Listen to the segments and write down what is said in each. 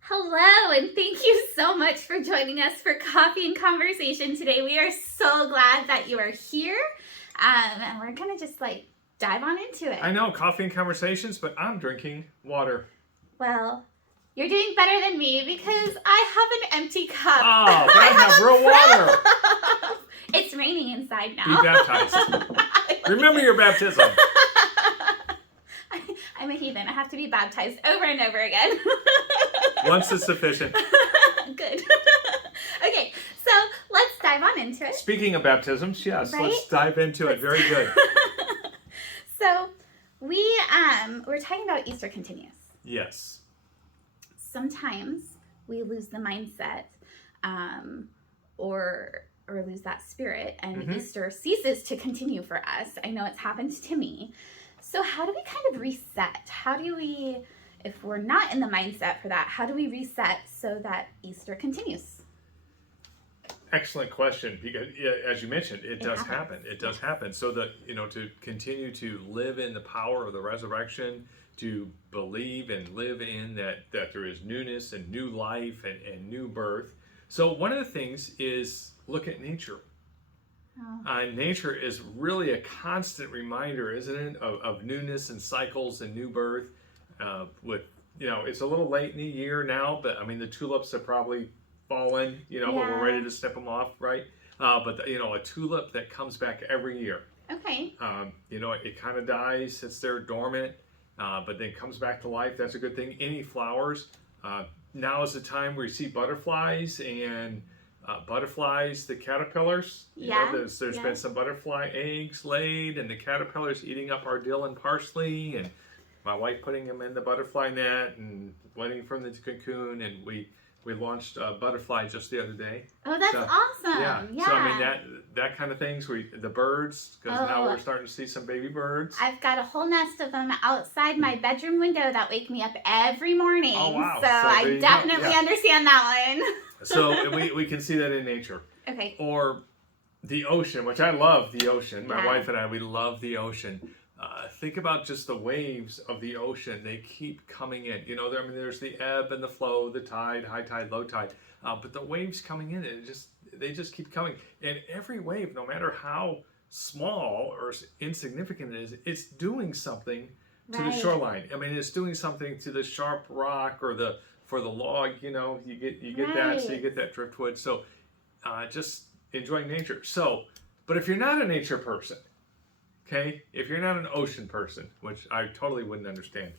Hello, and thank you so much for joining us for Coffee and Conversation today. We are so glad that you are here, and we're going to just dive on into it. I know, coffee and conversations, but I'm drinking water. Well, you're doing better than me because I have an empty cup. Oh, but I have real water. It's raining inside now. Be baptized. Remember your baptism. I'm a heathen. I have to be baptized over and over again. Once is sufficient. Good. Okay, so let's dive on into it. Speaking of baptisms, yes, Right? let's dive into it. Very good. So we're talking about Easter continues. Yes. Sometimes we lose the mindset, or lose that spirit, and Easter ceases to continue for us. I know it's happened to me. So how do we kind of reset? How do we, if we're not in the mindset for that, how do we reset so that Easter continues? Excellent question, because as you mentioned, it does happens. happen. It does happen. So that, to continue to live in the power of the resurrection, to believe and live in that there is newness and new life and new birth. So one of the things is look at nature. Nature is really a constant reminder, isn't it, of newness and cycles and new birth. It's a little late in the year now, but I mean the tulips have probably fallen, but we're ready to snip them off, right? But a tulip that comes back every year. Okay. It kind of dies, sits there dormant, but then comes back to life. That's a good thing. Any flowers. Now is the time where you see butterflies and the caterpillars. There's been some butterfly eggs laid, and the caterpillars eating up our dill and parsley, and my wife putting them in the butterfly net and waiting for them to cocoon, and we launched a butterfly just the other day. Oh, that's awesome. Yeah. So I mean that kind of things. The birds, because now we're starting to see some baby birds. I've got a whole nest of them outside my bedroom window that wake me up every morning. Oh, wow. So I definitely understand that one. So we can see that in nature. Okay. Or the ocean, which I love the ocean. My wife and I, we love the ocean. Think about just the waves of the ocean. They keep coming in. There's the ebb and the flow, the tide, high tide, low tide. But the waves coming in, they just keep coming. And every wave, no matter how small or insignificant it is, it's doing something to the shoreline. I mean, it's doing something to the sharp rock or for the log. You get that, so you get that driftwood. So just enjoying nature. So, but if you're not a nature person, okay, if you're not an ocean person, which I totally wouldn't understand,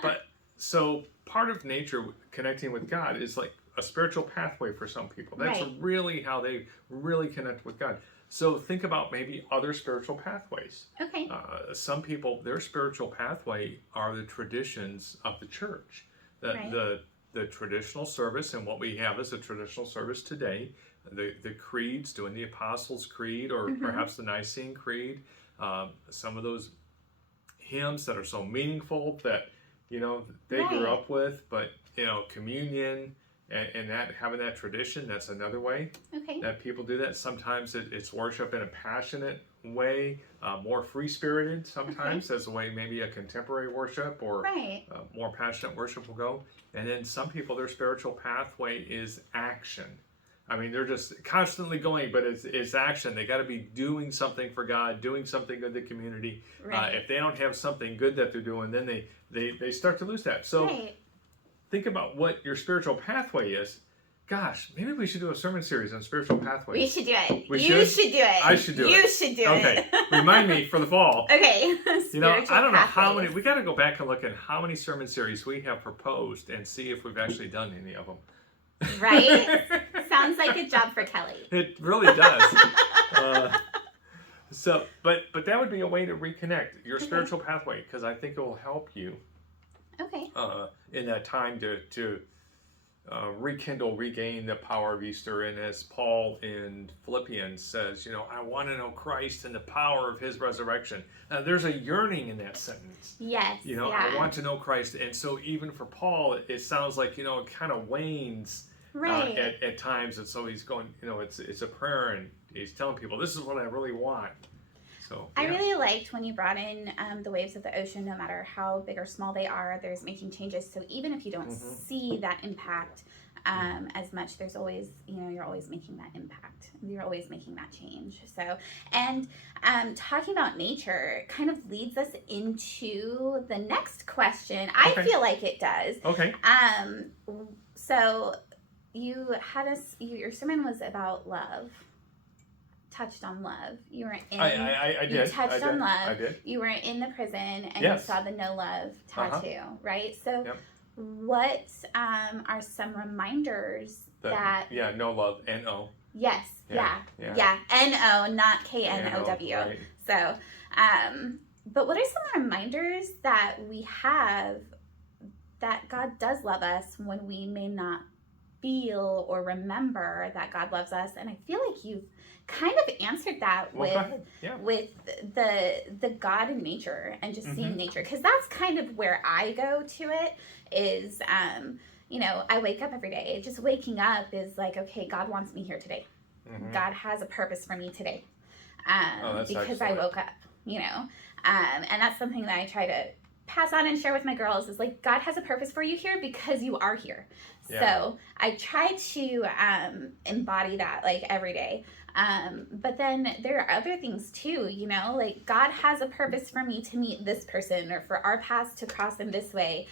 but so part of nature connecting with God is like a spiritual pathway for some people. That's really how they really connect with God. So think about maybe other spiritual pathways. Okay. Some people, their spiritual pathway are the traditions of the church. The traditional service, and what we have is a traditional service today, the creeds, doing the Apostles' Creed or perhaps the Nicene Creed, some of those hymns that are so meaningful that, they grew up with, but, communion and that having that tradition, that's another way that people do that. Sometimes it's worship in a passionate way, more free-spirited sometimes as a way maybe a contemporary worship or more passionate worship will go. And then some people, their spiritual pathway is action. I mean, they're just constantly going, but it's action. They got to be doing something for God, doing something good in the community. If they don't have something good that they're doing, then they start to lose that. So think about what your spiritual pathway is. Gosh, maybe we should do a sermon series on spiritual pathways. We should do it. You should do it. I should do it. You should do it. Okay, remind me for the fall. Okay. I don't know how many. We got to go back and look at how many sermon series we have proposed and see if we've actually done any of them. Right? Sounds like a job for Kelly. It really does. But that would be a way to reconnect your spiritual pathway, because I think it will help you. Okay. In that time to regain the power of Easter. And as Paul in Philippians says, I want to know Christ and the power of his resurrection. Now, there's a yearning in that sentence. Yes. I want to know Christ. And so even for Paul, it sounds like, it kind of wanes at times. And so he's going, it's a prayer, and he's telling people, this is what I really want. So I really liked when you brought in the waves of the ocean. No matter how big or small they are, there's making changes. So even if you don't see that impact as much, there's always, you're always making that impact. You're always making that change. So, and talking about nature kind of leads us into the next question. I feel like it does. Okay. So you had your sermon was about love. Touched on love. You were in. I did. You touched on love. I did. You were in the prison and you saw the no love tattoo, right? So, what are some reminders that? Yeah, no love. N-O. Yes. Yeah. N-O, not K-N-O-W. Right. So, but what are some reminders that we have that God does love us when we may not feel or remember that God loves us? And I feel like you've kind of answered that with the God in nature and just seeing nature, because that's kind of where I go to it is I wake up every day. Just waking up is like, okay, God wants me here today. God has a purpose for me today, because I woke up, and that's something that I try to pass on and share with my girls is like, God has a purpose for you here because you are here. So I try to embody that like every day. But then there are other things too, like God has a purpose for me to meet this person or for our paths to cross in this way.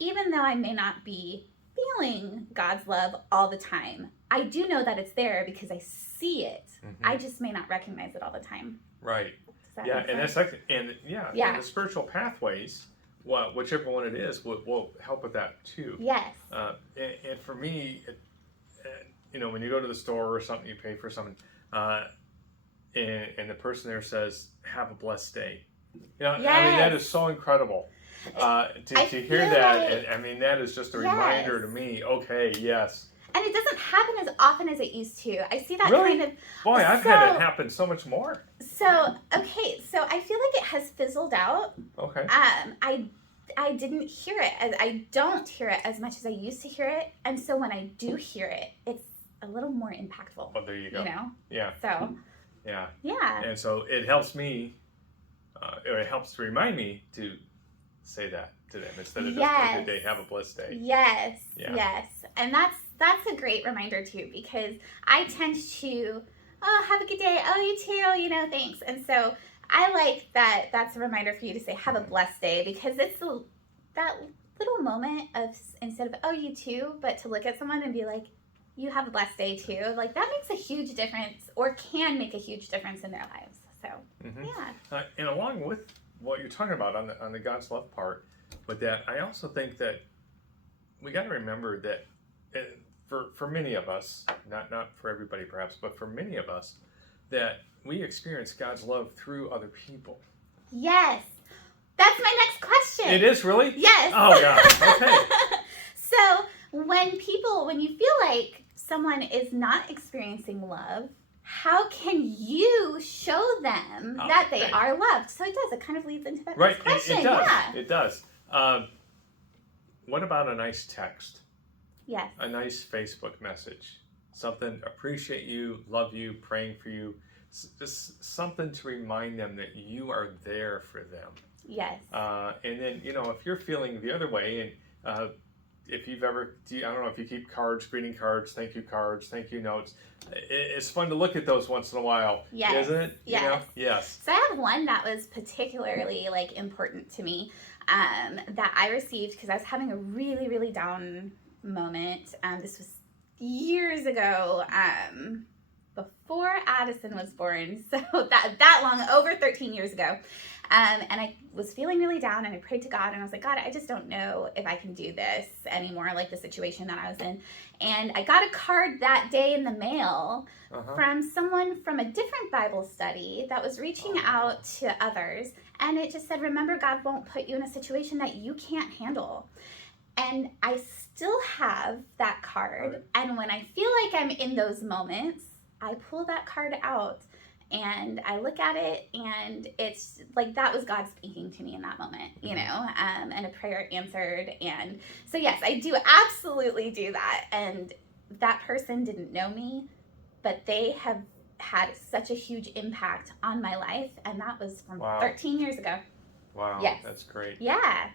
Even though I may not be feeling God's love all the time, I do know that it's there because I see it. I just may not recognize it all the time. Right. And that's like, and the spiritual pathways, whichever one it is, will help with that too. Yes. And for me, when you go to the store or something, you pay for something, and the person there says, "Have a blessed day." I mean, that is so incredible. To hear that, that is just a reminder to me. Okay, yes. And it doesn't happen as often as it used to. I see that really? kind of. Boy, I've had it happen so much more. So I feel like it has fizzled out. Okay. I didn't hear it. I don't hear it as much as I used to hear it, and so when I do hear it, it's a little more impactful. Oh, there you go. Yeah. So. Yeah. Yeah. And so it helps me. It helps to remind me to say that to them instead of just a good day. Have a blessed day. Yes. Yeah. Yes. And that's a great reminder too, because I tend to, have a good day. Oh, you too. Thanks. And so I like that. That's a reminder for you to say, have a blessed day, because it's that little moment of, instead of, oh, you too, but to look at someone and be like, you have a blessed day too. Like that makes a huge difference, or can make a huge difference in their lives. So, and along with what you're talking about on the God's love part, with that, I also think that we got to remember that for many of us, not for everybody perhaps, but for many of us, that we experience God's love through other people. Yes. That's my next question. It is, really? Yes. Oh, God. Okay. So when you feel like someone is not experiencing love, how can you show them that they are loved? So it does. It kind of leads into that next question. It does. Yeah. It does. What about a nice text? Yes. A nice Facebook message. Something, appreciate you, love you, praying for you. Just something to remind them that you are there for them. Yes. And then, if you're feeling the other way, and if you've ever, I don't know if you keep cards, greeting cards, thank you notes. It's fun to look at those once in a while, isn't it? Yes. Yes. So I have one that was particularly important to me that I received because I was having a really, really down moment. This was years ago, before Addison was born. So that long, over 13 years ago. And I was feeling really down, and I prayed to God, and I was like, God, I just don't know if I can do this anymore, like the situation that I was in. And I got a card that day in the mail from someone from a different Bible study that was reaching out to others. And it just said, remember, God won't put you in a situation that you can't handle. And I still have that card. And when I feel like I'm in those moments, I pull that card out and I look at it, and it's like that was God speaking to me in that moment, and a prayer answered. And so, yes, I do absolutely do that. And that person didn't know me, but they have had such a huge impact on my life, and that was from 13 years ago. Wow, yes. That's great. Yeah.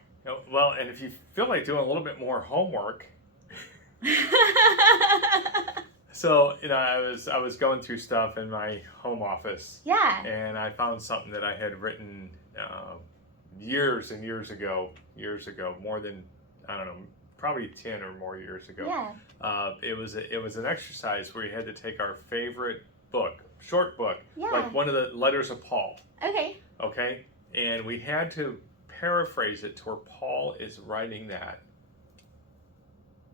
Well, and if you feel like doing a little bit more homework, so I was going through stuff in my home office. Yeah. And I found something that I had written years and years ago, more than, I don't know, probably 10 or more years ago. Yeah. It was an exercise where you had to take our favorite book, short book, yeah. like one of the letters of Paul. Okay. And we had to paraphrase it to where Paul is writing that.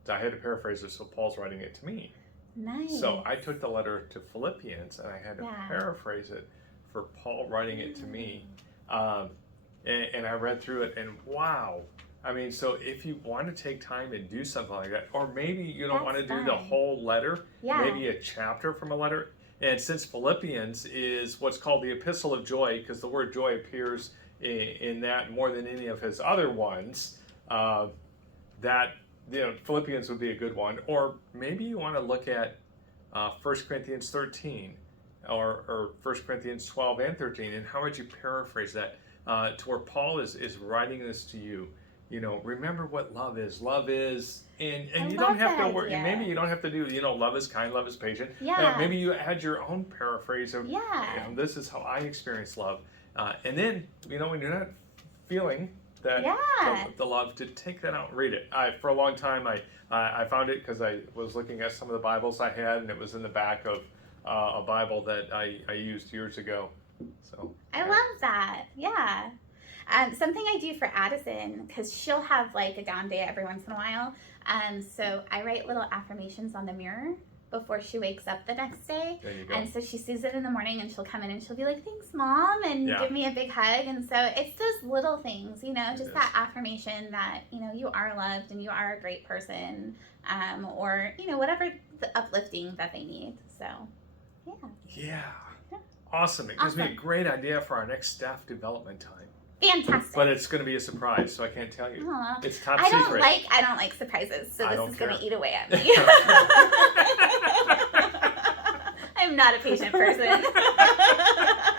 So I had to paraphrase it so Paul's writing it to me. Nice. So I took the letter to Philippians and I had to paraphrase it for Paul writing it to me. And I read through it, and wow. I mean, so if you want to take time and do something like that, or maybe you don't want to do the whole letter, maybe a chapter from a letter. And since Philippians is what's called the Epistle of Joy, because the word joy appears in that more than any of his other ones, that Philippians would be a good one. Or maybe you want to look at 1 Corinthians 13 or 1 Corinthians 12 and 13, and how would you paraphrase that to where Paul is writing this to you? Remember what love is. Love is, and you don't have to worry. Maybe you don't have to do, love is kind, love is patient. Yeah. Maybe you add your own paraphrase of, this is how I experience love. And then, when you're not feeling that the love, to take that out and read it. For a long time, I found it because I was looking at some of the Bibles I had, and it was in the back of a Bible that I used years ago. So I love that. Yeah. Something I do for Addison, because she'll have like a down day every once in a while. So I write little affirmations on the mirror before she wakes up the next day. There you go. And so she sees it in the morning and she'll come in and she'll be like, thanks, Mom, and give me a big hug. And so it's those little things, just that affirmation that, you are loved and you are a great person, or, whatever the uplifting that they need. So, Yeah. Awesome. It gives me a great idea for our next staff development time. Fantastic. But it's going to be a surprise, so I can't tell you. Aww. It's top secret. I don't like surprises, so this is going to eat away at me. I'm not a patient person.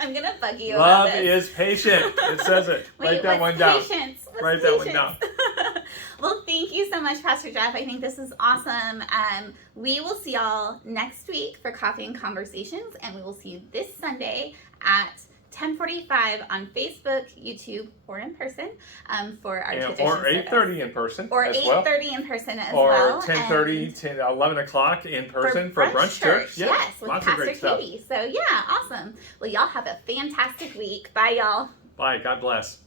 I'm going to bug you Love about this. is patient. It says it. Write that one down. Write that one down. Well, thank you so much, Pastor Jeff. I think this is awesome. We will see y'all next week for Coffee and Conversations, and we will see you this Sunday at 10:45 on Facebook, YouTube, or in person for our tradition or 8:30 in person, or as 8:30 in person as well, or 10:30 to 11 o'clock in person for brunch church. Yes, with lots Pastor of great stuff. Katie. So awesome. Well, y'all have a fantastic week. Bye, y'all. Bye. God bless.